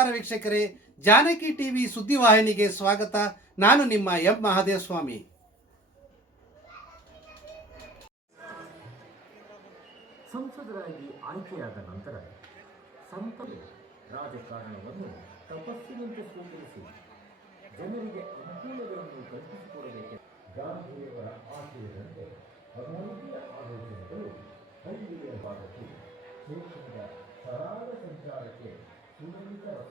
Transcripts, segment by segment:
ನಮಸ್ಕಾರ ವೀಕ್ಷಕರೇ. ಜಾನಕಿ ಟಿವಿ ಸುದ್ದಿವಾಹಿನಿಗೆ ಸ್ವಾಗತ. ನಾನು ನಿಮ್ಮ ಎಂ ಮಹಾದೇವಸ್ವಾಮಿ. ಸಂಸದರಾಗಿ ಆಯ್ಕೆಯಾದ ನಂತರ ಸಂತರು ರಾಜಕಾರಣವನ್ನು ತಪಸ್ಸಿನಂತೆ ಸ್ವೀಕರಿಸಿ ಜನರಿಗೆ ಅನುಕೂಲಗಳನ್ನು ಕಲ್ಪಿಸಿಕೊಡಬೇಕೆ ಗಾಂಧಿಯವರ ಆಶಯದಂತೆ ಅಭಿವೃದ್ಧಿಯ ಆಲೋಚನೆಗಳು ಹಳ್ಳಿಯ ಭಾಗಕ್ಕೆ ಸರಾಗ ಸಂಚಾರಕ್ಕೆ Humanitarian.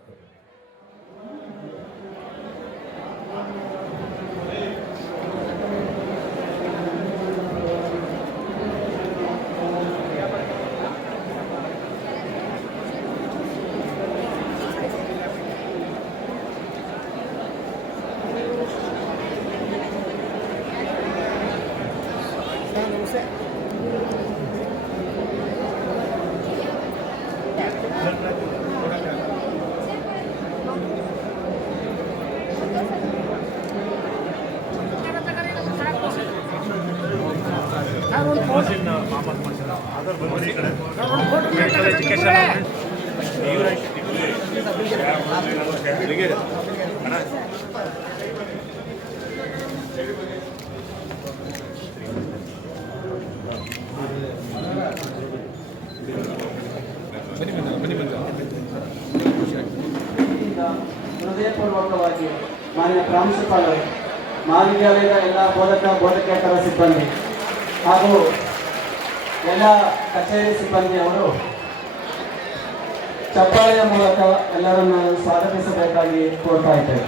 ಹೃದಯಪೂರ್ವಕವಾಗಿ ಮಾನ್ಯ ಪ್ರಾಂಶುಪಾಲರು ಮಹಾವಿದ್ಯಾಲಯದ ಎಲ್ಲ ಬೋಧಕ ಬೋಧಕೇತರ ಸಿಬ್ಬಂದಿ ಹಾಗೂ ಎಲ್ಲ ಕಚೇರಿ ಸಿಬ್ಬಂದಿಯವರು ಚಪ್ಪಾಳೆಯ ಮೂಲಕ ಎಲ್ಲರನ್ನು ಸ್ವಾಗತಿಸಬೇಕಾಗಿ ಕೋರ್ತಾ ಇದ್ದೇವೆ.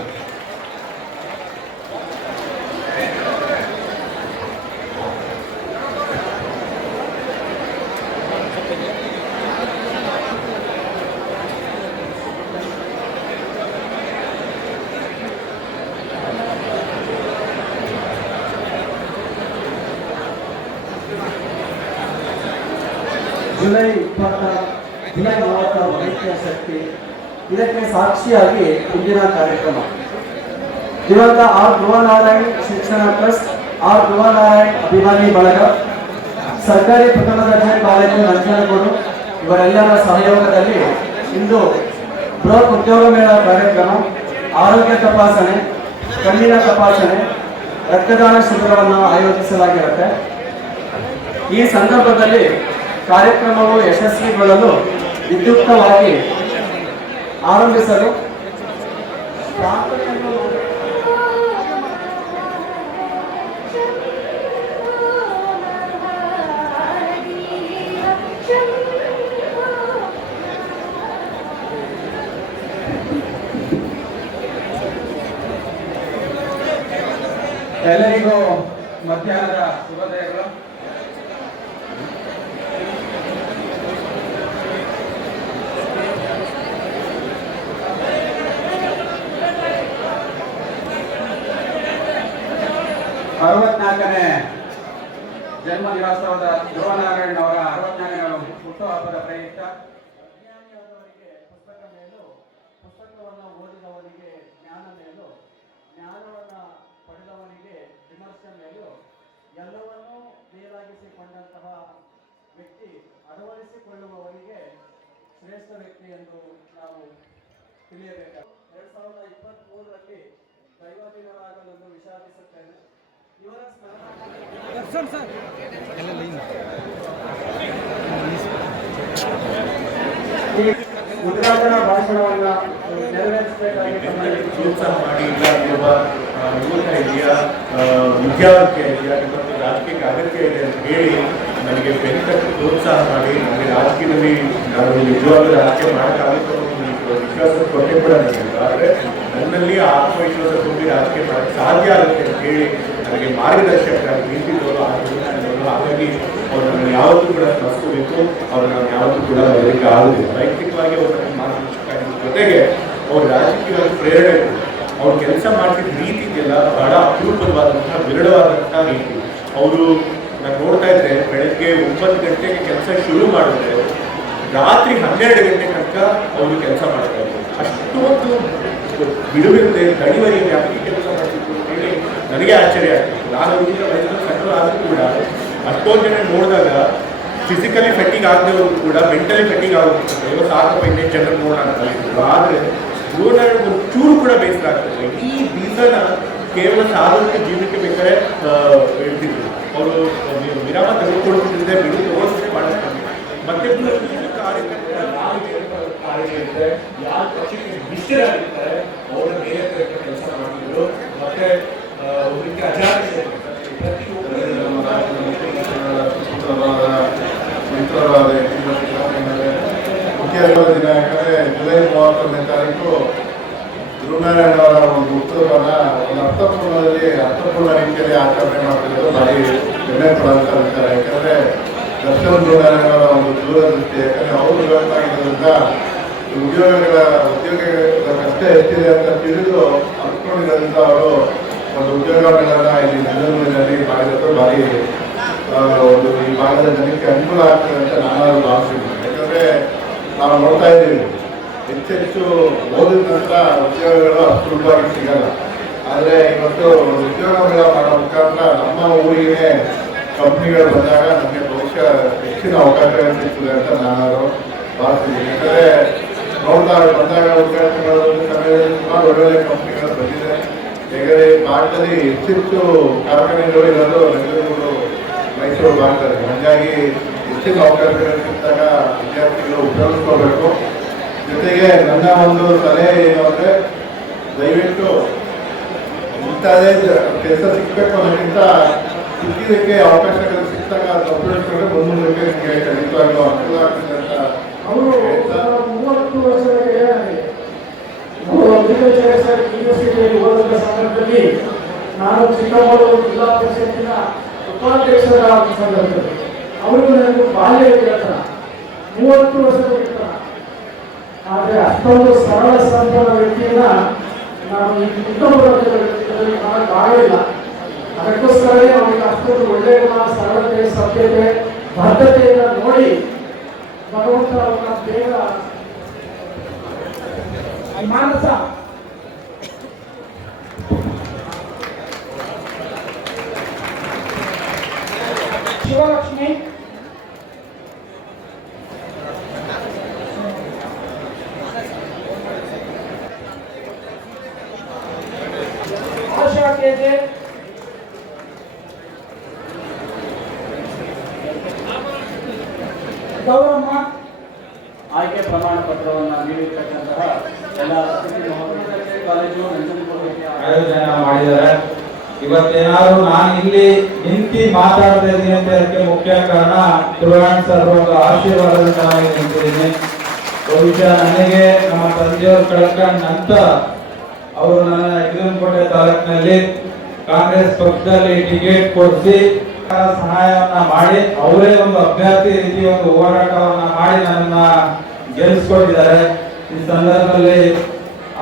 ಜುಲೈ ಇಪ್ಪತ್ತ, ಜುಲೈ ಮೂವತ್ತ ವೈದ್ಯ ಶಕ್ತಿ ಇದಕ್ಕೆ ಸಾಕ್ಷಿಯಾಗಿ ಇಂದಿನ ಕಾರ್ಯಕ್ರಮ. ಇವಾಗ ಆರ್ ಧ್ರುವನಾರಾಯಣ್ ಶಿಕ್ಷಣ ಟ್ರಸ್ಟ್, ಆರ್ ಧ್ರುವನಾರಾಯಣ್ ಅಭಿಮಾನಿ ಬಳಗ, ಸರ್ಕಾರಿ ಪ್ರಥಮ ದರ್ಜೆ ಕಾಲೇಜು ನಂಜನಗೂಡು, ಇವರೆಲ್ಲರ ಸಹಯೋಗದಲ್ಲಿ ಇಂದು ಬೃಹತ್ ಉದ್ಯೋಗ ಮೇಳ ಕಾರ್ಯಕ್ರಮ, ಆರೋಗ್ಯ ತಪಾಸಣೆ, ಕಣ್ಣಿನ ತಪಾಸಣೆ, ರಕ್ತದಾನ ಶಿಬಿರವನ್ನು ಆಯೋಜಿಸಲಾಗಿರುತ್ತೆ. ಈ ಸಂದರ್ಭದಲ್ಲಿ ಕಾರ್ಯಕ್ರಮವು ಯಶಸ್ವಿಗೊಳ್ಳಲು ವಿದ್ಯುಕ್ತವಾಗಿ ಆರಂಭಿಸಲು ಎಲ್ಲರಿಗೂ ಮಧ್ಯಾಹ್ನದ ಅರವತ್ನಾಲ್ಕನೇ ಜನ್ಮ ದಿನೋತ್ಸವದ ಧ್ರುವನಾರಾಯಣ ಅವರ ಅರವತ್ನಾಲ್ಕನೇ ಹುಟ್ಟುಹಬ್ಬದ ಪ್ರಯುಕ್ತ. ಅಜ್ಞಾನಿಯಾದವರಿಗೆ ಪುಸ್ತಕ ಮೇಲೂ, ಪುಸ್ತಕವನ್ನು ಓದಿದವರಿಗೆ ಜ್ಞಾನ ಮೇಲೂ, ಜ್ಞಾನವನ್ನು ಪಡೆದವರಿಗೆ ವಿಮರ್ಶೆ ಮೇಲೂ, ಎಲ್ಲವನ್ನೂ ಮೇಲಾಗಿಸಿಕೊಂಡಂತಹ ವ್ಯಕ್ತಿ ಅಳವಡಿಸಿಕೊಳ್ಳುವವರಿಗೆ ಶ್ರೇಷ್ಠ ವ್ಯಕ್ತಿ ಎಂದು ನಾವು ತಿಳಿಯಬೇಕು ಎರಡು ಸಾವಿರದ ಇಪ್ಪತ್ತ್ ಮೂರರಲ್ಲಿ ವಿಷಾದಿಸುತ್ತೇನೆ. ಉದ್ಘಾಟನಾ ಭಾಷಣವನ್ನ ನೆರವೇರಿಸಬೇಕಾಗಿ ಪ್ರೋತ್ಸಾಹ ಮಾಡಿ ಇಲ್ಲ ಆ, ಯುವಕ ಇದೆಯಾ ವಿದ್ಯಾರ್ಥಿ ಇದೆಯಾ ಇವತ್ತು ರಾಜಕೀಯಕ್ಕೆ ಅಗತ್ಯ ಇದೆ ಅಂತ ಹೇಳಿ ನನಗೆ ಬೆಂಕಟ್ಟು ಪ್ರೋತ್ಸಾಹ ಮಾಡಿ ನನಗೆ ರಾಜಕೀಯದಲ್ಲಿ ನಾನು ನಿಜವಾಗ್ಲೂ ರಾಜಕೀಯ ಮಾಡೋಕ್ಕಾಗುತ್ತೆ ವಿಶ್ವಾಸ ಕೊಟ್ಟೆ ಕೂಡ ನನಗೆ ಆದರೆ ನನ್ನಲ್ಲಿ ಆತ್ಮವಿಶ್ವಾಸ ತುಂಬಿ ರಾಜಕೀಯ ಮಾಡೋಕ್ಕೆ ಸಾಧ್ಯ ಆಗುತ್ತೆ ಅಂತ ಹೇಳಿ ನನಗೆ ಮಾರ್ಗದರ್ಶಕರಾಗಿ ನಿಂತಿದ್ದವರು ಆ ನಿಂತಿದ್ದವರು ಹಾಗಾಗಿ ಅವ್ರು ನನಗೆ ಯಾವತ್ತೂ ಕೂಡ ಸ್ಮರಿಸಬೇಕು ಅವ್ರು ನಾನು ಯಾವತ್ತೂ ಕೂಡ ಬರಲಿಕ್ಕೆ ಆಗುದಿಲ್ಲ. ವೈಯಕ್ತಿಕವಾಗಿ ಅವರು ನನಗೆ ಮಾರ್ಗದರ್ಶಕ ಜೊತೆಗೆ ಅವ್ರು ರಾಜಕೀಯವಾಗಿ ಪ್ರೇರಣೆ. ಅವ್ರು ಕೆಲಸ ಮಾಡ್ತಿದ್ದ ರೀತಿ ಇದೆಯಲ್ಲ, ಬಹಳ ಅಪರೂಪವಾದಂತಹ, ವಿರಳವಾದಂತಹ ರೀತಿ ಅವರು ನಾನು ನೋಡ್ತಾ ಇದ್ರೆ ಬೆಳಗ್ಗೆ ಒಂಬತ್ತು ಗಂಟೆಗೆ ಕೆಲಸ ಶುರು ಮಾಡಿದ್ರೆ ರಾತ್ರಿ ಹನ್ನೆರಡು ಗಂಟೆ ತನಕ ಅವರು ಕೆಲಸ ಮಾಡ್ತಾ ಇದ್ರು. ಅಷ್ಟೊಂದು ಬಿಡುವಿಲ್ಲದೆ ಕಡಿಮೆ ಯಾಕೆ ಕೆಲಸ ಹೇಳಿ ನನಗೆ ಆಶ್ಚರ್ಯ ಆಗ್ತಿತ್ತು ನಾನು ಅವ್ರಿಗಿಂತ ವಯಸ್ಸಲ್ಲಿ ಸಣ್ಣರು ಆದರೂ ಕೂಡ ಅಷ್ಟೊಂದು ಜನ ನೋಡಿದಾಗ ಫಿಸಿಕಲಿ ಫೆಟ್ಟಿಂಗ್ ಆಗದವರು ಕೂಡ ಮೆಂಟಲಿ ಫೆಟ್ಟಿಂಗ್ ಆಗುತ್ತೆ ಇವತ್ತು ಸಾಕಪ್ಪ ಇನ್ನೇನು ಜನರು ನೋಡೋಣ ಕಲಿತಿದ್ರು ಆದರೆ ಧ್ರುವನಾರಾಯಣ ಒಂದು ಚೂರು ಕೂಡ ಬೇಸರ ಆಗ್ತದೆ ಈ ಬೀಸನ ಕೇವಲ ಸಾರ್ವಜನಿಕ ಜೀವನಕ್ಕೆ ಬೇಕಾದ್ರೆ ಹೇಳ್ತಿದ್ರು. ಅವರು ವಿರಾಮ ತೆಗೆದುಕೊಳ್ತಿದ್ರೆ ಬಿಡು ತಗೋಸ್ಕರ ಮಾಡಿಸ್ತಾರೆ ಮತ್ತೆ ಈ ಕಾರ್ಯಕರ್ತರ ಯಾವ ಕಾರ್ಯಕರ್ತರೆ ಯಾವ ಪಕ್ಷಕ್ಕೆ ನಿಷ್ಠರಾಗಿರ್ತಾರೆ ಅವರ ಮೇಲೆ ಕೆಲಸ ಮಾಡಿದ್ರು ಮತ್ತೆ ಮುಖ್ಯ ದಿನ ಯಾಕಂದರೆ ಜುಲೈ ಮೂವತ್ತೊಂದನೇ ತಾರೀಕು ಧ್ರುವನಾರಾಯಣ ಒಂದು ಹುಟ್ಟುಹಬ್ಬನ ಒಂದು ಅರ್ಥಪೂರ್ಣದಲ್ಲಿ ಅರ್ಥಪೂರ್ಣ ರೀತಿಯಲ್ಲಿ ಆಚರಣೆ ವಿಚಾರ ಯಾಕಂದರೆ ದರ್ಶನ್ ಒಂದು ದೂರದೃಷ್ಟಿ. ಯಾಕಂದರೆ ಅವರು ಯುವಕರಾಗಿರೋದ್ರಿಂದ ಉದ್ಯೋಗಗಳ ಉದ್ಯೋಗಗಳ ಕಷ್ಟ ಎಷ್ಟಿದೆ ಅಂತ ತಿಳಿದು ಅಂದ್ಕೊಂಡಿರೋದ್ರಿಂದ ಅವರು ಒಂದು ಉದ್ಯೋಗಗಳನ್ನ ಇಲ್ಲಿ ಬೆಂಗಳೂರಿನಲ್ಲಿ ಮಾಡಿರೋದು ಭಾರಿ ಒಂದು ಈ ಭಾಗದ ಜನಕ್ಕೆ ಅನುಕೂಲ ಆಗ್ತದೆ ಅಂತ ನಾನು ಭಾವಿಸಿದ್ದೆ ಯಾಕಂದರೆ ನಾವು ನೋಡ್ತಾ ಇದ್ದೀವಿ ಹೆಚ್ಚೆಚ್ಚು ಓದಿದ ನಂತರ ಉದ್ಯೋಗಗಳು ಅಷ್ಟು ಸುಲಭವಾಗಿ ಸಿಗಲ್ಲ. ಆದರೆ ಇವತ್ತು ಉದ್ಯೋಗಗಳ ಮಾಡೋ ಮುಖಾಂತರ ನಮ್ಮ ಊರಿಗೆ ಕಂಪ್ನಿಗಳು ಬಂದಾಗ ನಮಗೆ ಭವಿಷ್ಯ ಹೆಚ್ಚಿನ ಅವಕಾಶಗಳು ಸಿಗ್ತದೆ ಅಂತ ನಾನು ಭಾವಿಸಿದ್ದೀನಿ. ಯಾಕಂದರೆ ನೋಡ್ತಾ ಬಂದಾಗ ಉದ್ಘಾಟನೆಗಳು ಸಮಯದಲ್ಲಿ ತುಂಬಾ ಒಳ್ಳೊಳ್ಳೆ ಕಂಪ್ನಿಗಳು ಹೇಗೆ ಭಾರತದಲ್ಲಿ ಹೆಚ್ಚೆಚ್ಚು ಕಾರ್ಖಾನೆಗಳು ಇರೋದು ಬೆಂಗಳೂರು ಮೈಸೂರು ಭಾರತದಲ್ಲಿ. ಹಾಗಾಗಿ ಹೆಚ್ಚಿನ ಅವಕಾಶಗಳು ಸಿಕ್ಕಾಗ ವಿದ್ಯಾರ್ಥಿಗಳು ಉಪಯೋಗಿಸ್ಕೋಬೇಕು ಜೊತೆಗೆ ನನ್ನ ಒಂದು ಸಲಹೆ ಏನು ಅಂದರೆ ದಯವಿಟ್ಟು ಇಂಥದೇ ಕೆಲಸ ಸಿಕ್ಕಬೇಕು ಅನ್ನೋಕ್ಕಿಂತ ಸಿಕ್ಕಿದ್ದಕ್ಕೆ ಅವಕಾಶಗಳು ಸಿಕ್ಕಾಗ ಅದನ್ನು ಉಪಯೋಗಿಸ್ಕೊಂಡ್ರೆ ಮುಂದಕ್ಕೆ ನಿಮಗೆ ಖಂಡಿತವಾಗ್ಲೂ ಅನುಕೂಲ ಆಗ್ತದೆ ಅಂತ ಅವರು ಮೂವತ್ತು ಅಗ್ರಿಕಲ್ಚರ್ ಯೂನಿವರ್ಸಿಟಿಯಲ್ಲಿ ಓದಿದ ಸಂದರ್ಭದಲ್ಲಿ ನಾನು ಚಿಕ್ಕಮಗಳೂರು ಜಿಲ್ಲಾ ಪರಿಷತ್ತಿನ ಉಪಾಧ್ಯಕ್ಷರ ಸಂದರ್ಭದಲ್ಲಿ. ಅವರು ನನಗೆ ಬಾಲ್ಯ ಗೆಳೆತನ ಮೂವತ್ತು ವರ್ಷದ ಆದರೆ ಅಷ್ಟೊಂದು ಸರಳ ಸಂಪನ್ನ ವ್ಯಕ್ತಿಯನ್ನ ನಾನು ಈ ಕುಟುಂಬದಲ್ಲಿ ಕಾಣಕ್ಕಾಗಲಿಲ್ಲ ಅದಕ್ಕೋಸ್ಕರವೇ ಅವನಿಗೆ ಅಷ್ಟೊಂದು ಒಳ್ಳೆಯ ಸರಳತೆ ಸಭ್ಯತೆ ಬದ್ಧತೆಯನ್ನು ನೋಡಿ ಭಗವಂತ ಅವನ ಬೇಗ ಮಾನಸ Thank you. ಇಲ್ಲಿ ನಿಂತಿ ಮಾತಾಡ್ತಾ ಇದ್ದೀನಿ ಅಂತ ಅದಕ್ಕೆ ಮುಖ್ಯ ಕಾರಣ ತುರಾಣ್ ಸರ್ ಒಂದು ಆಶೀರ್ವಾದದಿಂದ ನಿಂತಿದ್ದೀನಿ. ಬಹುಶಃ ನನಗೆ ನಮ್ಮ ತಂದೆಯವರು ಕಳ್ಕೊಂಡ ನಂತರ ಅವರು ನನ್ನ ಯಗದನಕೋಟೆ ತಾಲೂಕಿನಲ್ಲಿ ಕಾಂಗ್ರೆಸ್ ಪಕ್ಷದಲ್ಲಿ ಟಿಕೆಟ್ ಕೊಡಿಸಿ ಸಹಾಯವನ್ನ ಮಾಡಿ ಅವರೇ ಒಂದು ಅಭ್ಯರ್ಥಿ ರೀತಿ ಒಂದು ಹೋರಾಟವನ್ನ ಮಾಡಿ ನನ್ನ ಗೆಲ್ಲಿಸ್ಕೊಂಡಿದ್ದಾರೆ ಈ ಸಂದರ್ಭದಲ್ಲಿ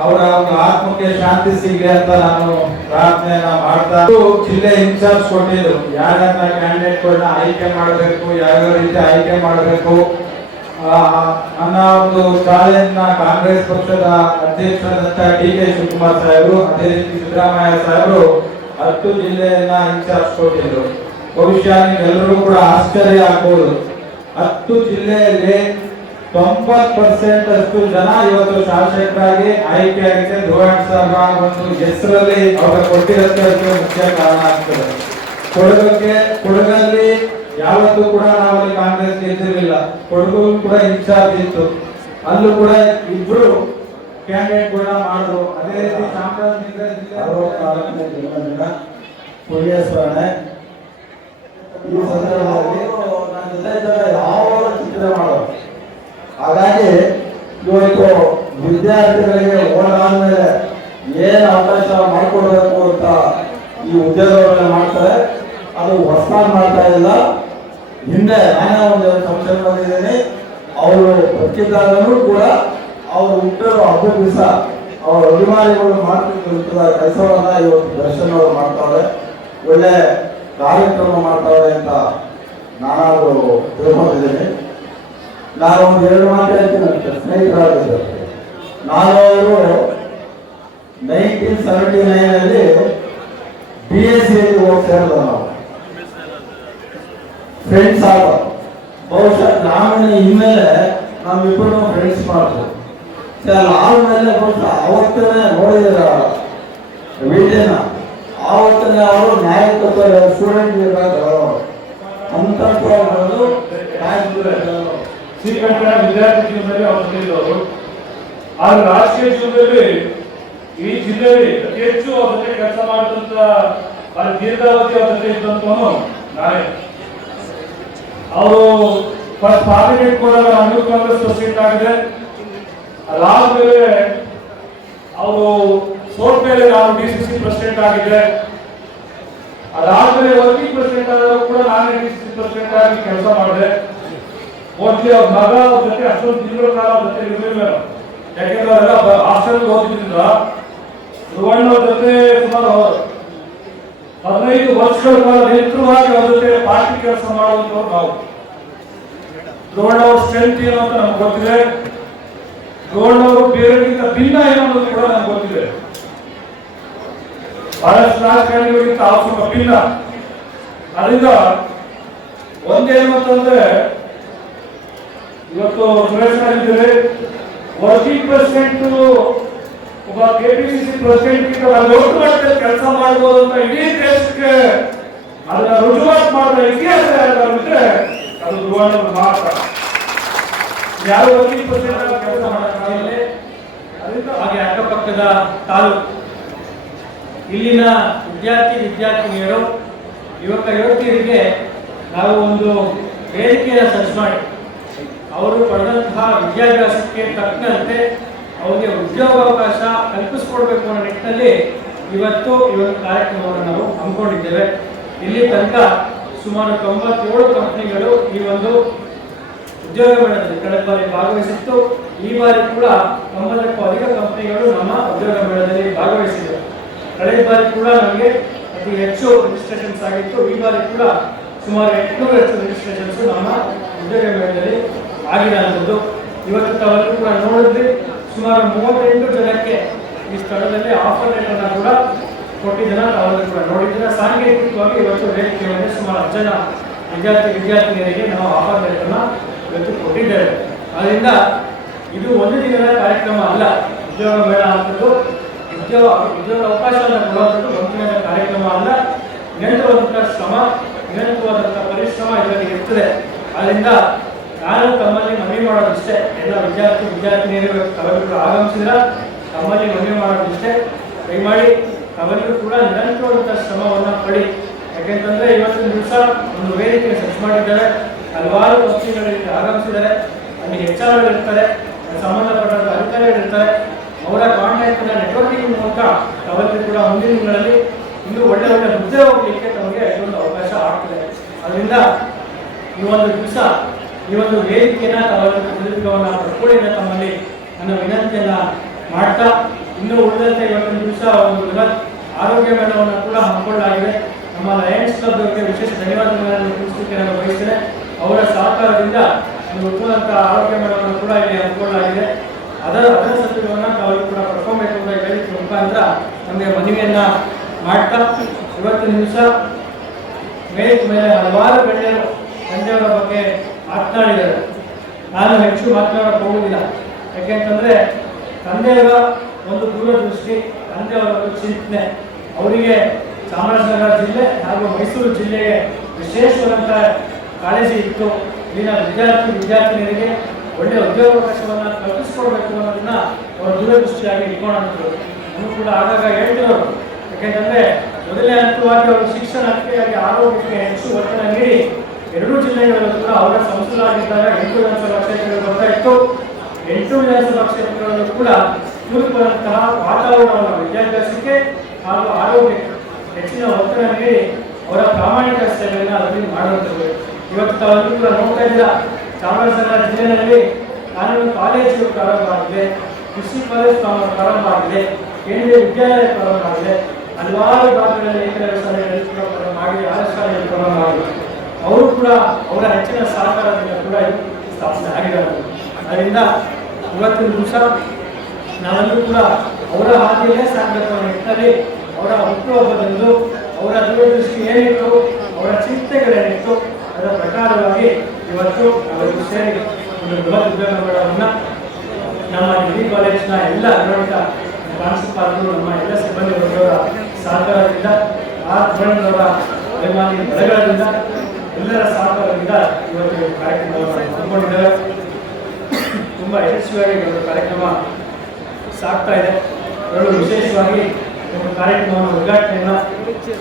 ಅವರ ಒಂದು ಆತ್ಮಕ್ಕೆ ಶಾಂತಿ ಸಿಗಲಿ ಅಂತ ನಾನು ಪ್ರಾರ್ಥನೆಯನ್ನ ಮಾಡ್ತಾ ಜಿಲ್ಲೆ ಇನ್ಚಾರ್ಜ್ ಕೊಟ್ಟಿದ್ರು ಯಾರ್ಯಾರ ಕ್ಯಾಂಡಿಡೇಟ್ಗಳನ್ನ ಆಯ್ಕೆ ಮಾಡಬೇಕು, ಯಾವ್ಯಾವ ರೀತಿ ಆಯ್ಕೆ ಮಾಡಬೇಕು ನನ್ನ ಒಂದು ಚಾಲೆಂಜ್ನ ಕಾಂಗ್ರೆಸ್ ಪಕ್ಷದ ಅಧ್ಯಕ್ಷರಾದಂತ ಡಿ ಕೆ ಶಿವಕುಮಾರ್ ಸಾಹೇಬರು, ಅದೇ ರೀತಿ ಸಿದ್ದರಾಮಯ್ಯ ಸಾಹೇಬರು ಹತ್ತು ಜಿಲ್ಲೆಯನ್ನ ಇನ್ಚಾರ್ಜ್ ಕೊಟ್ಟಿದ್ರು. ಬಹುಶಃ ಎಲ್ಲರೂ ಕೂಡ ಆಶ್ಚರ್ಯ ಆಗ್ಬೋದು. ಹತ್ತು ಜಿಲ್ಲೆಯಲ್ಲಿ ತೊಂಬತ್ ಪರ್ಸೆಂಟ್ ಅಷ್ಟು ಜನ ಇವತ್ತು ಶಾಸಕರಾಗಿ ಆಯ್ಕೆ ಆಗಿದೆ ಧ್ರುವಣ್ ಸರ್ ಒಂದು ಹೆಸರಲ್ಲಿ ಅವರು ಕೊಟ್ಟಿರೋ ಅದಕ್ಕೆ ಮುಖ್ಯ ಕಾರಣ ಆಗ್ತದೆ. ಕೊಡಗಕ್ಕೆ, ಕೊಡಗಲ್ಲಿ ಯಾವತ್ತೂ ಕೂಡ ನಾವಲ್ಲಿ ಕಾಂಗ್ರೆಸ್ ಗೆದ್ದಿರಲಿಲ್ಲ. ಕೊಡಗು ಕೂಡ ಇನ್ಚಾರ್ಜ್ ಇತ್ತು. ಅಲ್ಲೂ ಕೂಡ ಇಬ್ರು ಕ್ಯಾಂಡಿಡೇಟ್ ಕೂಡ ಮಾಡಿದ್ರು. ಅದೇ ರೀತಿ ಚಾಮರಾಜನಗರ ಸ್ಮರಣೆ ಈ ಸಂದರ್ಭದಲ್ಲಿ ಇದ್ದಾಗ ಚಿತ್ರ ಮಾಡೋದು? ಹಾಗಾಗಿ ಇವತ್ತು ವಿದ್ಯಾರ್ಥಿಗಳಿಗೆ ಓಡಾದ್ಮೇಲೆ ಏನು ಅವಕಾಶ ಮಾಡಿಕೊಡ್ಬೇಕು ಅಂತ ಈ ಉದ್ಯೋಗಗಳನ್ನ ಮಾಡ್ತಾರೆ? ಅದು ಹೊಸದಾಗಿ ಮಾಡ್ತಾ ಇಲ್ಲ. ಹಿಂದೆ ನಾನೇ ಒಂದು ಸಂಶಯ ಬಂದಿದ್ದೀನಿ ಅವರು ಬದುಕಿದ್ದಾಗಲೂ ಕೂಡ ಅವರು ಹುಟ್ಟಿರೋ ಹಬ್ಬದ ದಿವಸ ಅವರ ಅಭಿಮಾನಿಗಳು ಮಾಡ್ತಿದ್ದ ಕೆಲಸವನ್ನ ಇವತ್ತು ದರ್ಶನ ಅವರು ಮಾಡ್ತಾವ್ರೆ ಒಳ್ಳೆ ಕಾರ್ಯಕ್ರಮ ಮಾಡ್ತಾವ್ರೆ ಅಂತ ನಾನಾದ್ರು ತಿಳ್ಕೊಂಡಿದ್ದೀನಿ. ನಾನು ಒಂದು ಎರಡು ಮಾತು ಹೇಳ್ತೀನಿ ಅಂತ ಸ್ನೇಹಿತರಾಗಿದ್ದರು ನಾನು ಅವರು ನೈನ್ಟೀನ್ ಸೆವೆಂಟಿ ನೈನಲ್ಲಿ ಬಿ ಎಸ್ ಸಿಯಲ್ಲಿ ಹೋಗಿ ಸೇರಿದ ನಾವು. ಫ್ರೆಂಡ್ಸ್ ಆದ ಬಹುಶಃ ಗ್ರಾಮೀಣ ಹಿನ್ನೆಲೆ ನಮ್ಮಿಬ್ಬರು ಫ್ರೆಂಡ್ಸ್ ಮಾಡ್ತೀವಿ ಆದ್ಮೇಲೆ ಬಹುಶಃ ಅವತ್ತನೇ ನೋಡಿದಾರ ವಿಡಿಯೋನ? ಆವತ್ತನೇ ಅವರು ನಾಯಕತ್ವ ಸ್ಟೂಡೆಂಟ್ ಇರಬೇಕು. ಅಂತರ್ಗಳು ಶ್ರೀಕಂಠ ವಿದ್ಯಾರ್ಥಿ ಜೀವನದಲ್ಲಿ ಅವರು ಸೇರಿದವರು ಆದ್ರೆ ರಾಜಕೀಯ ಜೀವನದಲ್ಲಿ ಈ ಜಿಲ್ಲೆಯಲ್ಲಿ ಅತಿ ಹೆಚ್ಚು ಅವ್ರ ಕೆಲಸ ಮಾಡಿದಂತ ಅಲ್ಲಿ ದೀರ್ಘಾವಧಿ ಅವ್ರ ಇದ್ದಂತವನು ನಾನೇ ಅವರು ಪಾರ್ಲಿಮೆಂಟ್ ಕೂಡ ಅನೂರ್ ಕಾಂಗ್ರೆಸ್ ಸೀಟ್ ಆಗಿದೆ ಅದಾದ್ಮೇಲೆ ಅವರು ಸೋತ್ ಮೇಲೆ ನಾನು ಡಿ ಸಿ ಸಿ ಪ್ರೆಸಿಡೆಂಟ್ ಆಗಿದ್ದೆ ಅದಾದ್ಮೇಲೆ ವರ್ಕಿಂಗ್ ಪ್ರೆಸಿಡೆಂಟ್ ಆದವರು ಕೂಡ ನಾನೇ ಡಿ ಸಿ ಸಿ ಪ್ರೆಸಿಡೆಂಟ್ ಆಗಿ ಕೆಲಸ ಮಾಡಿದೆ ಮೋಸ್ಟ್ಲಿ ಅವ್ರ ಮಗ ಅವ್ರ ಜೊತೆ ಅಷ್ಟೊಂದು ತಿಂಗಳ ಕಾಲ ಅವ್ರ ಜೊತೆ ಇರಲಿಲ್ಲ ಯಾಕೆಂದ್ರೆ ಅವರೆಲ್ಲ ಹಾಸ್ಟೆಲ್ ಓದಿದ್ರಿಂದ ಅವ್ರ ಜೊತೆ ಸುಮಾರು ಹದಿನೈದು ವರ್ಷಗಳ ಕಾಲ ನಿಂತರವಾಗಿ ಅವ್ರ ಜೊತೆ ಪಾರ್ಟಿ ಕೆಲಸ ಮಾಡುವಂತವ್ರು ನಾವು. ಧ್ರುವಣ್ಣ ಅವ್ರ ಸ್ಟ್ರೆಂತ್ ಏನು ಅಂತ ನಮ್ಗೆ ಗೊತ್ತಿದೆ. ಧ್ರುವಣ್ಣ ಅವರು ಬೇರೆಗಿಂತ ಭಿನ್ನ ಏನು ಅನ್ನೋದು ಕೂಡ ನಮ್ಗೆ ಗೊತ್ತಿದೆ. ಬಹಳಷ್ಟು ರಾಜಕಾರಣಿಗಳಿಗಿಂತ ಸ್ವಲ್ಪ ಭಿನ್ನ. ಅದರಿಂದ ಒಂದೇನು ಅಂತಂದ್ರೆ ಇವತ್ತು ಪ್ರಯತ್ನಿದ್ದೇವೆ ವರ್ಕಿಂಗ್ ಪ್ರೆಸಿಡೆಂಟ್ ಒಬ್ಬ ಕೆಪಿಸಿಸಿ ಪ್ರೆಸಿಡೆಂಟ್ ದೊಡ್ಡ ಮಟ್ಟದಲ್ಲಿ ಕೆಲಸ ಮಾಡಬಹುದು ಅಂತ ಇಡೀ ದೇಶಕ್ಕೆ ಅದನ್ನ ರುಜುವಾತ್ ಮಾಡಿದ ಇತಿಹಾಸ ಯಾರಿದ್ರೆ ಅದು ಧ್ರುವಣ್ಣವ್ರು ಮಾತ್ರ. ಯಾರು ವರ್ಕಿಂಗ್ ಪ್ರೆಸಿಡೆಂಟ್ ಕೆಲಸ ಮಾಡೋಕ್ಕಾಗಲ್ಲ ಹಾಗೆ ಅಕ್ಕಪಕ್ಕದ ತಾಲೂಕು. ಇಲ್ಲಿನ ವಿದ್ಯಾರ್ಥಿ ವಿದ್ಯಾರ್ಥಿನಿಯರು, ಯುವಕ ಯುವತಿಯರಿಗೆ ನಾವು ಒಂದು ವೇದಿಕೆಯ ಸಜ್ಜು ಮಾಡಿ. ಅವರು ಪಡೆದಂತಹ ವಿದ್ಯಾಭ್ಯಾಸಕ್ಕೆ ತಕ್ಕಂತೆ ಅವರಿಗೆ ಉದ್ಯೋಗಾವಕಾಶ ಕಲ್ಪಿಸ್ಕೊಡ್ಬೇಕು ಅನ್ನೋ ನಿಟ್ಟಿನಲ್ಲಿ ಇವತ್ತು ಈ ಒಂದು ಕಾರ್ಯಕ್ರಮವನ್ನು ನಾವು ಹಮ್ಮಿಕೊಂಡಿದ್ದೇವೆ. ಇಲ್ಲಿ ತನಕ ಸುಮಾರು ತೊಂಬತ್ತೇಳು ಕಂಪನಿಗಳು ಈ ಒಂದು ಉದ್ಯೋಗ ಮೇಳದಲ್ಲಿ ಕಳೆದ ಬಾರಿ ಭಾಗವಹಿಸಿತ್ತು. ಈ ಬಾರಿ ಕೂಡ ತೊಂಬತ್ತಕ್ಕೂ ಅಧಿಕ ಕಂಪನಿಗಳು ನಮ್ಮ ಉದ್ಯೋಗ ಮೇಳದಲ್ಲಿ ಭಾಗವಹಿಸಿವೆ. ಕಳೆದ ಬಾರಿ ಕೂಡ ನಮಗೆ ಅತಿ ಹೆಚ್ಚು ರಿಜಿಸ್ಟ್ರೇಷನ್ಸ್ ಆಗಿತ್ತು. ಈ ಬಾರಿ ಕೂಡ ಸುಮಾರು ಎಂಟುನೂರು ಹೆಚ್ಚು ರಿಜಿಸ್ಟ್ರೇಷನ್ಸ್ ನಮ್ಮ ಉದ್ಯೋಗ ಮೇಳದಲ್ಲಿ ಆಗಿರುವಂಥದ್ದು ಇವತ್ತು ತಾವೆಲ್ಲರೂ ಕೂಡ ನೋಡಿದ್ವಿ ಸುಮಾರು ಮೂವತ್ತೆಂಟು ಜನಕ್ಕೆ ಈ ಸ್ಥಳದಲ್ಲಿ ಆಫರ್ ಲೆಟರ್ನ ಕೂಡ ಕೊಟ್ಟಿದ್ದನ್ನ ತಾವೆಲ್ಲರೂ ಕೂಡ ನೋಡಿದ್ದೀರ. ಸಾಂಕೇತಿಕವಾಗಿ ಇವತ್ತು ವೇದಿಕೆ ಮೇಲೆ ಸುಮಾರು ಹತ್ತು ಜನ ವಿದ್ಯಾರ್ಥಿ ವಿದ್ಯಾರ್ಥಿನಿಯರಿಗೆ ನಾವು ಆಫರ್ ಲೆಟರ್ನ ಇವತ್ತು ಕೊಟ್ಟಿದ್ದೇವೆ. ಅದರಿಂದ ಇದು ಒಂದು ದಿನದ ಕಾರ್ಯಕ್ರಮ ಅಲ್ಲ, ಉದ್ಯೋಗ ಮೇಳ ಅಂತದ್ದು ಉದ್ಯೋಗ ಉದ್ಯೋಗ ಅವಕಾಶವನ್ನು ಕೊಡುವಂಥದ್ದು ಒಂದು ದಿನದ ಕಾರ್ಯಕ್ರಮ ಅಲ್ಲ. ನಿರಂತರವಾದಂಥ ಶ್ರಮ ನಿರಂತರವಾದಂಥ ಪರಿಶ್ರಮ ಇದರಲ್ಲಿ ಇರ್ತದೆ. ಅದರಿಂದ ನಾನು ತಮ್ಮಲ್ಲಿ ಮನವಿ ಮಾಡೋದಿಷ್ಟೇ. ಎಲ್ಲ ವಿದ್ಯಾರ್ಥಿ, ವಿದ್ಯಾರ್ಥಿನಿಯರು ತಾವೆಲ್ಲರೂ ಆಗಮಿಸಿದ್ರ ತಮ್ಮಲ್ಲಿ ಮನವಿ ಮಾಡೋದಿಷ್ಟೇ. ದಯಮಾಡಿ ತಾವೆಲ್ಲರೂ ಕೂಡ ನಿರಂತರವಾದಂಥ ಶ್ರಮವನ್ನು ಪಡಿ. ಯಾಕೆಂತಂದ್ರೆ ಇವತ್ತಿನ ದಿವಸ ಒಂದು ವೇದಿಕೆ ಸರ್ಚ್ ಮಾಡಿದ್ದಾರೆ. ಹಲವಾರು ಪಕ್ಷಿಗಳಿಗೆ ಆಗಮಿಸಿದ್ದಾರೆ. ಅಲ್ಲಿ ಹೆಚ್ಚಾಳಗಳಿರ್ತಾರೆ ಸಂಬಂಧಪಟ್ಟಂಥ ಅಧಿಕಾರಿಗಳಿರ್ತಾರೆ. ಅವರ ಕಾಂಟ್ಯಾಕ್ಟ್ ನೆಟ್ವರ್ಕಿಂಗ್ ಮೂಲಕ ತಾವೆಲ್ಲರೂ ಕೂಡ ಮುಂದಿನ ದಿನಗಳಲ್ಲಿ ಇನ್ನೂ ಒಳ್ಳೆ ಒಳ್ಳೆ ಹುದ್ದೆ ಹೋಗ್ಲಿಕ್ಕೆ ತಮಗೆ ಇದೊಂದು ಅವಕಾಶ ಆಗ್ತದೆ. ಅದರಿಂದ ಈ ಒಂದು ದಿವಸ ಈ ಒಂದು ವೇದಿಕೆಯನ್ನ ತಾವೆಲ್ಲರೂ ಅಂತ ತಮ್ಮಲ್ಲಿ ನನ್ನ ವಿನಂತಿಯನ್ನ ಮಾಡ್ತಾ, ಇನ್ನೂ ಉಳಿದಂತೆ ಇವತ್ತು ದಿವಸ ಒಂದು ಬೃಹತ್ ಆರೋಗ್ಯ ಮೇಳವನ್ನು ಕೂಡ ಹಮ್ಮಿಕೊಳ್ಳಲಾಗಿದೆ. ನಮ್ಮ ಲಯನ್ಸ್ ಕ್ಲಬ್ ಅವರಿಗೆ ವಿಶೇಷ ಧನ್ಯವಾದಗಳನ್ನು ತಿಳಿಸಲಿಕ್ಕೆ ನಾನು ಬಯಸ್ತೇನೆ. ಅವರ ಸಹಕಾರದಿಂದ ಒಂದು ಉತ್ತಮವಾದಂತಹ ಆರೋಗ್ಯ ಮೇಳವನ್ನು ಕೂಡ ಇಲ್ಲಿ ಹಮ್ಮಿಕೊಳ್ಳಲಾಗಿದೆ. ಅದರ ಅದರ ಸತ್ಯವನ್ನು ತಾವು ಕೂಡ ಪಡ್ಕೊಬೇಕು ಅಂತ ವೇದಿಕೆ ಮುಖಾಂತರ ನಮಗೆ ಮನವಿಯನ್ನ ಮಾಡ್ತಾ, ಇವತ್ತಿನ ದಿವಸ ಮೇಲೆ ಹಲವಾರು ಗಣ್ಯರು ತಂದೆಯವರ ಬಗ್ಗೆ ಮಾತನಾಡಿದ್ದಾರೆ ನಾನು ಹೆಚ್ಚು ಮಾತನಾಡಕ್ಕೆ ಹೋಗುವುದಿಲ್ಲ. ಯಾಕೆಂತಂದ್ರೆ, ತಂದೆಯವರ ಒಂದು ದೂರದೃಷ್ಟಿ, ತಂದೆಯವರ ಒಂದು ಚಿಂತನೆ, ಅವರಿಗೆ ಚಾಮರಾಜನಗರ ಜಿಲ್ಲೆ ಹಾಗೂ ಮೈಸೂರು ಜಿಲ್ಲೆಗೆ ವಿಶೇಷವಾದಂಥ ಕಾಳಜಿ ಇತ್ತು. ಇಲ್ಲಿನ ವಿದ್ಯಾರ್ಥಿ, ವಿದ್ಯಾರ್ಥಿನಿಯರಿಗೆ ಒಳ್ಳೆ ಉದ್ಯೋಗಾವಕಾಶವನ್ನು ಕಲ್ಪಿಸ್ಕೊಡ್ಬೇಕು ಅನ್ನೋದನ್ನ ಅವರ ದೂರದೃಷ್ಟಿಯಾಗಿ ಇಟ್ಕೊಂಡಿದ್ರು ನಮಗೂ ಕೂಡ ಆಗಾಗ ಹೇಳ್ತಿರೋರು ಯಾಕೆಂತಂದ್ರೆ, ಮೊದಲನೇ ಹಂತವಾಗಿ ಅವರು ಶಿಕ್ಷಣಕ್ಕೆ ಆರೋಗ್ಯಕ್ಕೆ ಹೆಚ್ಚು ಒತ್ತಡ ನೀಡಿ ಎರಡೂ ಜಿಲ್ಲೆಗಳಲ್ಲೂ ಕೂಡ ಅವರ ಸಂಸದರಾಗಿದ್ದಾಗ ಎಂಟು ವಿಧಾನಸಭಾ ಕ್ಷೇತ್ರಗಳು ಬರ್ತಾ ಇತ್ತು. ಎಂಟು ವಿಧಾನಸಭಾ ಕ್ಷೇತ್ರಗಳಲ್ಲೂ ಕೂಡ ಚುರುಕುವಂತಹ ವಾತಾವರಣವನ್ನು ವಿದ್ಯಾಭ್ಯಾಸಕ್ಕೆ ಹಾಗೂ ಆರೋಗ್ಯಕ್ಕೆ ಹೆಚ್ಚಿನ ಒತ್ತಡ ನೀಡಿ ಅವರ ಪ್ರಾಮಾಣಿಕ ಸೇವೆಯನ್ನು ಅದರಲ್ಲಿ ಮಾಡುವಂಥದ್ದು. ಇವತ್ತು ತಾವೆಲ್ಲರೂ ಕೂಡ ನೋಡ್ತಾ ಇದ್ದ ಚಾಮರಾಜನಗರ ಜಿಲ್ಲೆಯಲ್ಲಿ ಕಾನೂನು ಕಾಲೇಜು ಪ್ರಾರಂಭ ಆಗಿದೆ. ಕೃಷಿ ಕಾಲೇಜು ಪ್ರಾರಂಭ ಆಗಿದೆ. ಕೇಂದ್ರೀಯ ವಿದ್ಯಾಲಯ ಪ್ರಾರಂಭ ಆಗಿದೆ. ಹಲವಾರು ಭಾಗಗಳಲ್ಲಿ ಏಕಲವ್ಯ ಶಾಲೆಗಳಲ್ಲಿ ಪ್ರಾರಂಭ ಆಗಿದೆ. ಶಾಲೆಯಲ್ಲಿ ಪ್ರಾರಂಭ ಆಗಿದೆ. ಅವರು ಕೂಡ ಅವರ ಹೆಚ್ಚಿನ ಸಹಕಾರದಿಂದ ಕೂಡ ಸ್ಥಾಪನೆ ಆಗಿದ್ದಾರೆ. ಅದರಿಂದ ಇವತ್ತಿನ ದಿವಸ ನಾವೆಲ್ಲರೂ ಕೂಡ ಅವರ ಹಾದಿಯಲ್ಲೇ ಸಾಗಬೇಕು ನಿಟ್ಟಿನಲ್ಲಿ ಅವರ ಹುಟ್ಟುಹಬ್ಬದಂದು ಅವರ ದೂರದೃಷ್ಟಿ ಏನಿತ್ತು ಅವರ ಚಿಂತೆಗಳೇನಿತ್ತು ಅದರ ಪ್ರಕಾರವಾಗಿ ಇವತ್ತು ಅವರಿಗೆ ಸೇರಿ ಒಂದು ಬೃಹತ್ ಉದ್ಯೋಗಗಳನ್ನು ನಮ್ಮ ಡಿಗ್ರಿ ಕಾಲೇಜಿನ ಎಲ್ಲ ಅನುರಣಕ ಪ್ರಾಂಶುಪಾಲರು ನಮ್ಮ ಎಲ್ಲ ಸಿಬ್ಬಂದಿ ವರ್ಗದವರ ಸಹಕಾರದಿಂದ, ಆ ಧ್ವನಿಗಳ ಅಭಿಮಾನಿ ಬಲಗಳಿಂದ ಎಲ್ಲರ ಸಹಕಾರದಿಂದ ಇವತ್ತು ಕಾರ್ಯಕ್ರಮವನ್ನು ಹಮ್ಮಿಕೊಂಡಿದ್ದೇವೆ. ತುಂಬ ಯಶಸ್ವಿಯಾಗಿ ಒಂದು ಕಾರ್ಯಕ್ರಮ ಸಾಗ್ತಾ ಇದೆ. ಅದರಲ್ಲೂ ವಿಶೇಷವಾಗಿ ಒಂದು ಕಾರ್ಯಕ್ರಮವನ್ನು ಉದ್ಘಾಟನೆಯನ್ನು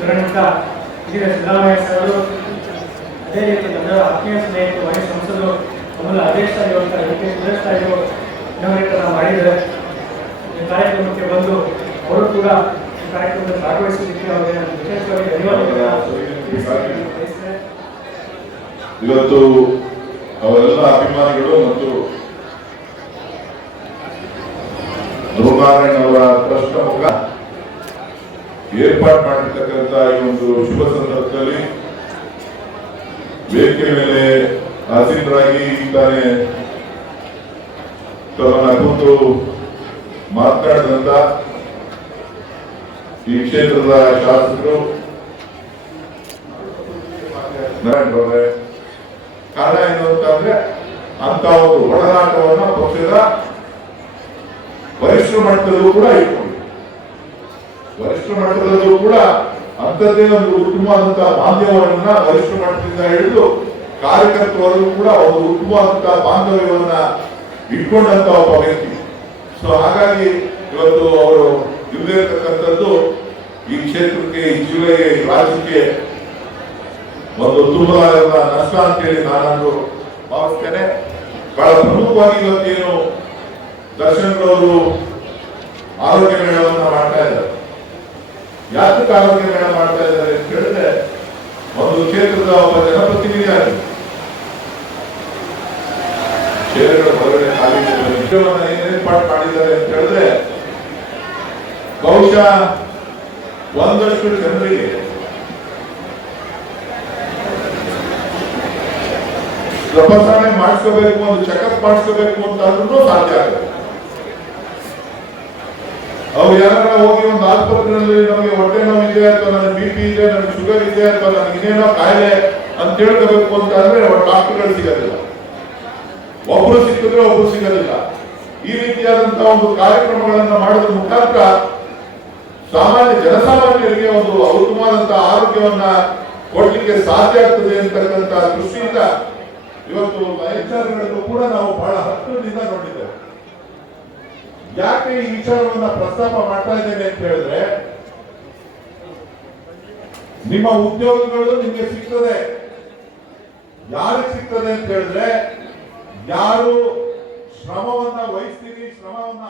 ಕರ್ನಾಟಕ ಹಿರಿಯ ಸಿದ್ದರಾಮಯ್ಯ ಸರ್ ಅದೇ ರೀತಿ ನನ್ನ ಆತ್ಮೀಯ ಸ್ನೇಹಿತರು ಮನೆ ಸಂಸದರು ಆಮೇಲೆ ಅಧ್ಯಕ್ಷ ಇರುವಂತಹ ಎಂ ಕೆ ಸುರೇಶ್ ಸಾಹೇಬರು ನಾವು ಮಾಡಿದ್ದಾರೆ. ಈ ಕಾರ್ಯಕ್ರಮಕ್ಕೆ ಬಂದು ಅವರು ಕೂಡ ಈ ಕಾರ್ಯಕ್ರಮದಲ್ಲಿ ಭಾಗವಹಿಸಲಿಕ್ಕೆ ಅವರಿಗೆ ವಿಶೇಷವಾಗಿ ಧನ್ಯವಾದಗಳನ್ನು ತಿಳಿಸ್ತೇನೆ. ಇವತ್ತು ಅವರೆಲ್ಲ ಅಭಿಮಾನಿಗಳು ಮತ್ತು ಧ್ರುವನಾರಾಯಣ ಅವರ ಟ್ರಸ್ಟ್ ಮುಖ ಏರ್ಪಾಡು ಮಾಡಿರ್ತಕ್ಕಂಥ ಈ ಒಂದು ಶುಭ ಸಂದರ್ಭದಲ್ಲಿ ವೇದಿಕೆ ಮೇಲೆ ಆಸೀನರಾಗಿ ತಾನೇ ತನ್ನ ಕುರಿತು ಮಾತನಾಡಿದಂತ ಈ ಕ್ಷೇತ್ರದ ಶಾಸಕರು ನಾರಾಯಣ ಅವರೇ ಕಾರಣ ಏನು ಅಂತಂದ್ರೆ ಅಂತ ಒಂದು ಒಡನಾಟವನ್ನು ಪಕ್ಷದ ವರಿಷ್ಠ ಮಟ್ಟದಲ್ಲೂ ಕೂಡ ಇಟ್ಕೊಂಡು. ವರಿಷ್ಠ ಮಟ್ಟದಲ್ಲೂ ಕೂಡ ಅಂಥದ್ದೇ ಒಂದು ಉತ್ತಮವಾದಂತಹ ಬಾಂಧವ್ಯವನ್ನ ವರಿಷ್ಠ ಮಟ್ಟದಿಂದ ಹಿಡಿದು ಕಾರ್ಯಕರ್ತರವರೆಗೂ ಕೂಡ ಒಂದು ಉತ್ತಮವಾದಂತಹ ಬಾಂಧವ್ಯವನ್ನ ಇಟ್ಕೊಂಡಂತ ಒಬ್ಬ ವ್ಯಕ್ತಿ. ಸೊ ಹಾಗಾಗಿ ಇವತ್ತು ಅವರು ಇಲ್ಲದೇ ಇರತಕ್ಕಂಥದ್ದು ಈ ಕ್ಷೇತ್ರಕ್ಕೆ, ಈ ಜಿಲ್ಲೆಗೆ ರಾಜ್ಯಕ್ಕೆ ಒಂದು ತುಂಬ ನಷ್ಟ ಅಂತೇಳಿ ನಾನಂದು ಭಾವಿಸ್ತೇನೆ. ಬಹಳ ಪ್ರಮುಖವಾಗಿ ಇವತ್ತೇನು ದರ್ಶನ್ ಅವರು ಆರೋಗ್ಯ ಮೇಳವನ್ನ ಮಾಡ್ತಾ ಇದ್ದಾರೆ. ಯಾತಕ್ಕೆ ಆರೋಗ್ಯ ಮೇಳ ಮಾಡ್ತಾ ಇದ್ದಾರೆ ಅಂತ ಹೇಳಿದ್ರೆ, ಒಂದು ಕ್ಷೇತ್ರದ ಒಬ್ಬ ಜನಪ್ರತಿನಿಧಿಯಾಗಿ ಕ್ಷೇತ್ರಗಳ ಹೊರಗಡೆ ಮಾಡಿದ್ದಾರೆ ಅಂತ ಹೇಳಿದ್ರೆ, ಬಹುಶಃ ಒಂದಷ್ಟು ಜನರಿಗೆ ತಪಾಸಣೆ ಮಾಡಿಸ್ಕೋಬೇಕು ಒಂದು ಚೆಕಪ್ ಮಾಡಿಸ್ಕೋಬೇಕು ಅಂತ ಅಂದ್ರೂ ಸಾಧ್ಯ ಆಗುತ್ತೆ. ಅವ್ರು ಯಾರ ಹೋಗಿ ಒಂದು ಆಸ್ಪತ್ರೆಯಲ್ಲಿ ನಮಗೆ ಹೊಟ್ಟೆ ನೋವು ಇದೆ ಅಥವಾ ನನಗೆ ಬಿ ಪಿ ಇದೆ, ನನಗೆ ಶುಗರ್ ಇದೆ ಅಥವಾ ನನಗೆ ಇನ್ನೇನೋ ಕಾಯಿಲೆ ಅಂತ ಹೇಳ್ಕೋಬೇಕು ಅಂತ ಅಂದ್ರೆ ಡಾಕ್ಟರ್ಗಳು ಸಿಗೋದಿಲ್ಲ. ಒಬ್ರು ಸಿಕ್ಕಿದ್ರೆ ಒಬ್ರು ಸಿಗೋದಿಲ್ಲ. ಈ ರೀತಿಯಾದಂತಹ ಒಂದು ಕಾರ್ಯಕ್ರಮಗಳನ್ನ ಮಾಡೋದ್ರ ಮುಖಾಂತರ ಸಾಮಾನ್ಯ ಜನಸಾಮಾನ್ಯರಿಗೆ ಒಂದು ಉತ್ತಮವಾದಂತಹ ಆರೋಗ್ಯವನ್ನ ಕೊಡ್ಲಿಕ್ಕೆ ಸಾಧ್ಯ ಆಗ್ತದೆ ಅಂತಕ್ಕಂಥ ದೃಷ್ಟಿಯಿಂದ ಇವತ್ತು ವೈಚಾರಗಳನ್ನು ಕೂಡ ನಾವು ಬಹಳ ಹತ್ತಿರದಿಂದ ನೋಡಿದ್ದೇವೆ. ಯಾಕೆ ಈ ವಿಚಾರವನ್ನ ಪ್ರಸ್ತಾಪ ಮಾಡ್ತಾ ಇದ್ದೇನೆ ಅಂತ ಹೇಳಿದ್ರೆ, ನಿಮ್ಮ ಉದ್ಯೋಗಗಳು ನಿಮಗೆ ಸಿಗ್ತದೆ. ಯಾರಿಗೆ ಸಿಗ್ತದೆ ಅಂತ ಹೇಳಿದ್ರೆ, ಯಾರು ಶ್ರಮವನ್ನ ವಹಿಸ್ತೀರಿ, ಶ್ರಮವನ್ನ